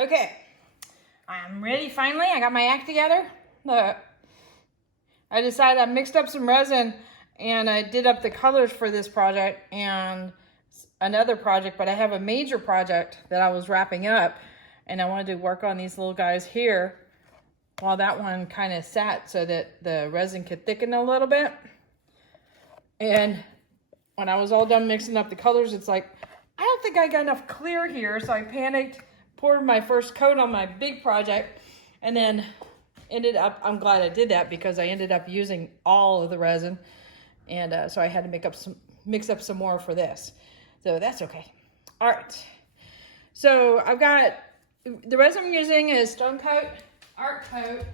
Okay, I'm ready finally. I got my act together. Look, I decided I mixed up some resin and I did up the colors for this project and another project, but I have a major project that I was wrapping up and I wanted to work on these little guys here while that one kind of sat so that the resin could thicken a little bit. And when I was all done mixing up the colors, it's like, I don't think I got enough clear here, so I panicked, poured my first coat on my big project, and then ended up, I'm glad I did that because I ended up using all of the resin, and so I had to mix up some more for this. So that's okay. All right. So I've got, the resin I'm using is Stone Coat, Art Coat,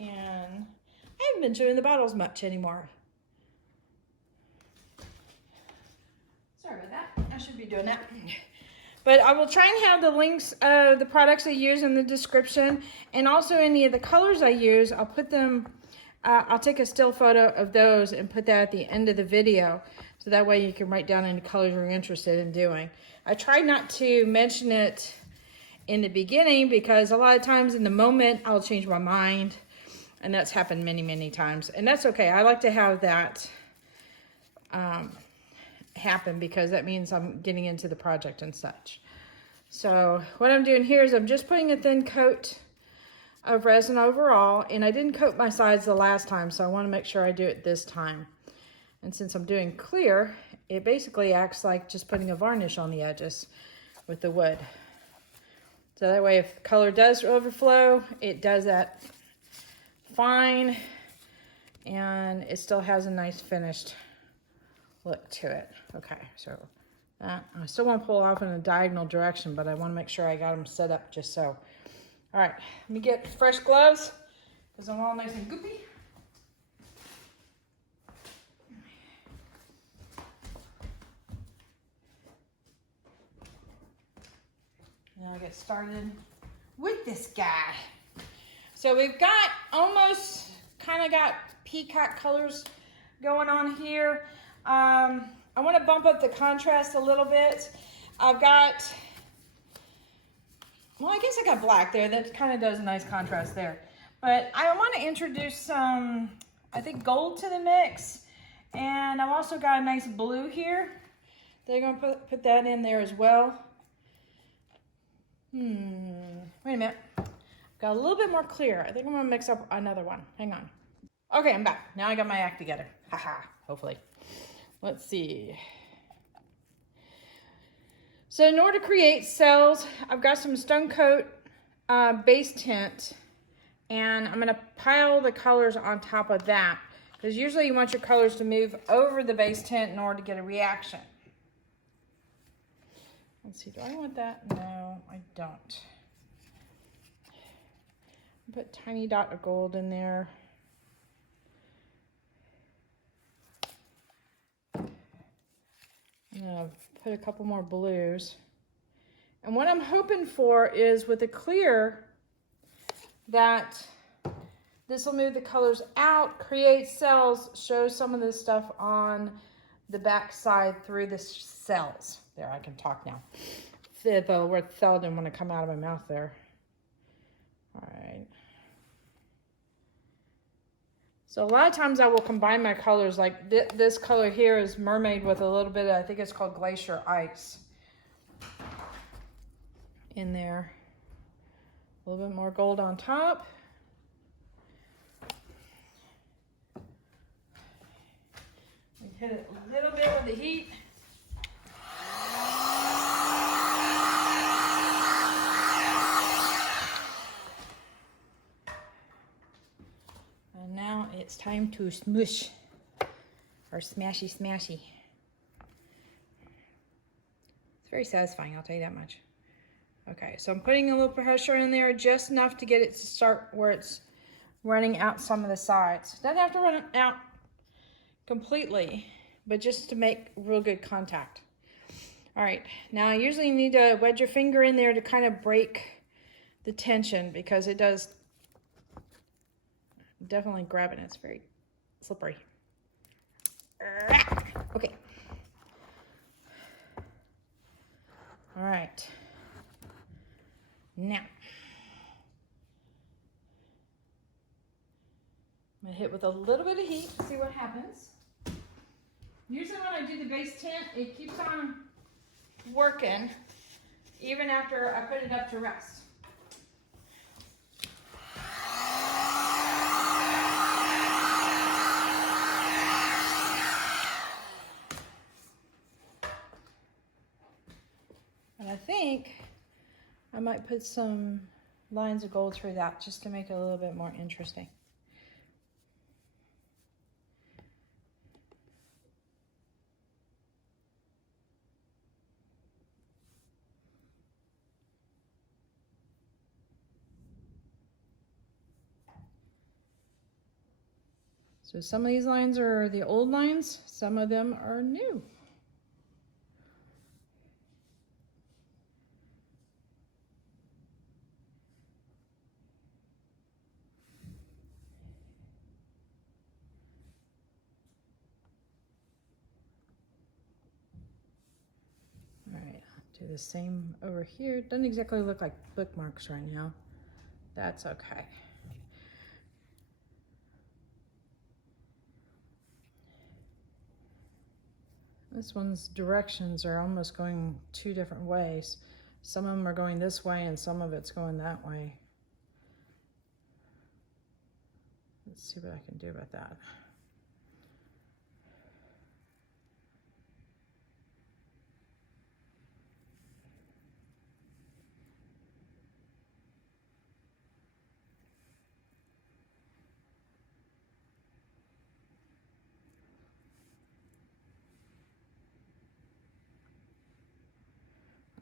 and I haven't been showing the bottles much anymore. Sorry about that. I should be doing that. But I will try and have the links of the products I use in the description, and also any of the colors I use. I'll put them, I'll take a still photo of those and put that at the end of the video. So that way you can write down any colors you're interested in doing. I try not to mention it in the beginning because a lot of times in the moment I'll change my mind, and that's happened many, many times. And that's okay. I like to have that happen because that means I'm getting into the project and such. So what I'm doing here is I'm just putting a thin coat of resin overall, and I didn't coat my sides the last time, so I want to make sure I do it this time. And since I'm doing clear, it basically acts like just putting a varnish on the edges with the wood. So that way if the color does overflow, it does that fine, and it still has a nice finished look to it. Okay, so that, I still want to pull off in a diagonal direction, but I want to make sure I got them set up just so. All right, let me get fresh gloves because I'm all nice and goopy. Now I'll get started with this guy. So we've got almost kind of got peacock colors going on here. I want to bump up the contrast a little bit. I've got, well, I guess I got black there. That kind of does a nice contrast there. But I want to introduce some, I think, gold to the mix. And I've also got a nice blue here. They're going to put that in there as well. Wait a minute. Got a little bit more clear. I think I'm going to mix up another one. Hang on. Okay, I'm back. Now I got my act together. Haha, hopefully. Let's see. So in order to create cells, I've got some Stone Coat base tint, and I'm going to pile the colors on top of that, because usually you want your colors to move over the base tint in order to get a reaction. Let's see, do I want that? No, I don't. Put a tiny dot of gold in there. I'm gonna put a couple more blues. And what I'm hoping for is with the clear that this will move the colors out, create cells, show some of this stuff on the back side through the cells. There, I can talk now. The word cell didn't want to come out of my mouth there. All right. So a lot of times I will combine my colors, like this color here is mermaid with a little bit of, I think it's called glacier ice in there. A little bit more gold on top. We hit it a little bit with the heat. And now it's time to smush, or smashy smashy. It's very satisfying, I'll tell you that much. Okay, so I'm putting a little pressure in there, just enough to get it to start where it's running out some of the sides. Doesn't have to run out completely, but just to make real good contact. All right, now you usually need to wedge your finger in there to kind of break the tension, because it does definitely grab it. It's very slippery. Okay. All right. hit with a little bit of heat to see what happens. Usually when I do the base tint, it keeps on working even after I put it up to rest. And I think I might put some lines of gold through that just to make it a little bit more interesting. So some of these lines are the old lines, some of them are new. All right, I'll do the same over here. It doesn't exactly look like bookmarks right now. That's okay. This one's directions are almost going two different ways. Some of them are going this way and some of it's going that way. Let's see what I can do about that.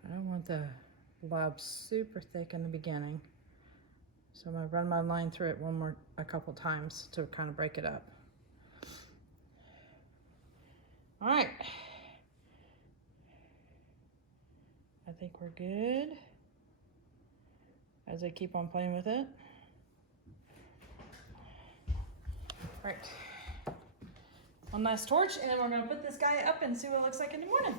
I don't want the blob super thick in the beginning. So I'm gonna run my line through it a couple times to kind of break it up. All right. I think we're good as I keep on playing with it. All right. One last torch and then we're gonna put this guy up and see what it looks like in the morning.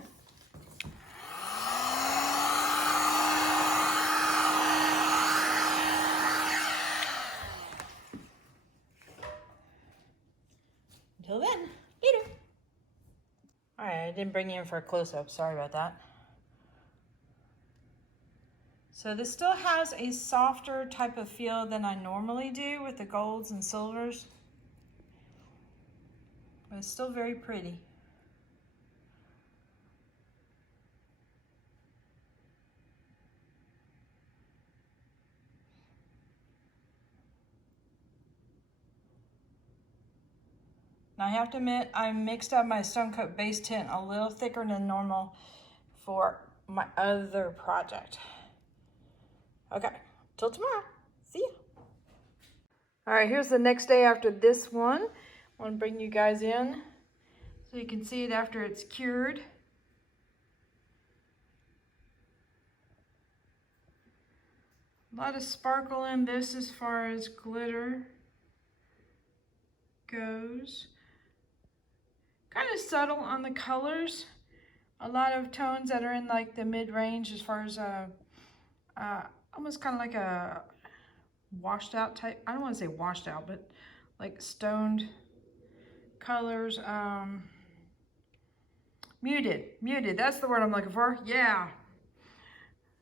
Until then, later. All right, I didn't bring you in for a close-up. Sorry about that. So this still has a softer type of feel than I normally do with the golds and silvers. But it's still very pretty. Now I have to admit, I mixed up my Stone Coat base tint a little thicker than normal for my other project. Okay, till tomorrow. See ya. All right, here's the next day after this one. I want to bring you guys in so you can see it after it's cured. A lot of sparkle in this as far as glitter goes. Kind of subtle on the colors. A lot of tones that are in like the mid-range as far as almost kind of like a washed out type. I don't want to say washed out, but like stoned colors. Muted. That's the word I'm looking for. Yeah.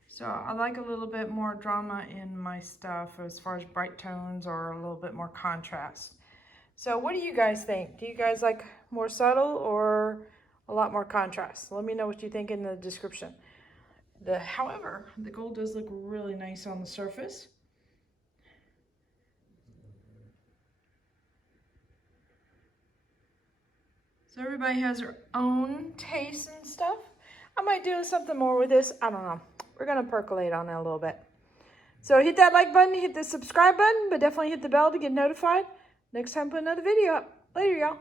So I like a little bit more drama in my stuff as far as bright tones or a little bit more contrast. So what do you guys think? Do you guys like more subtle or a lot more contrast? Let me know what you think in the description. However, the gold does look really nice on the surface. So everybody has their own taste and stuff. I might do something more with this. I don't know. We're going to percolate on it a little bit. So hit that like button, hit the subscribe button, but definitely hit the bell to get notified next time I put another video up. Later, y'all.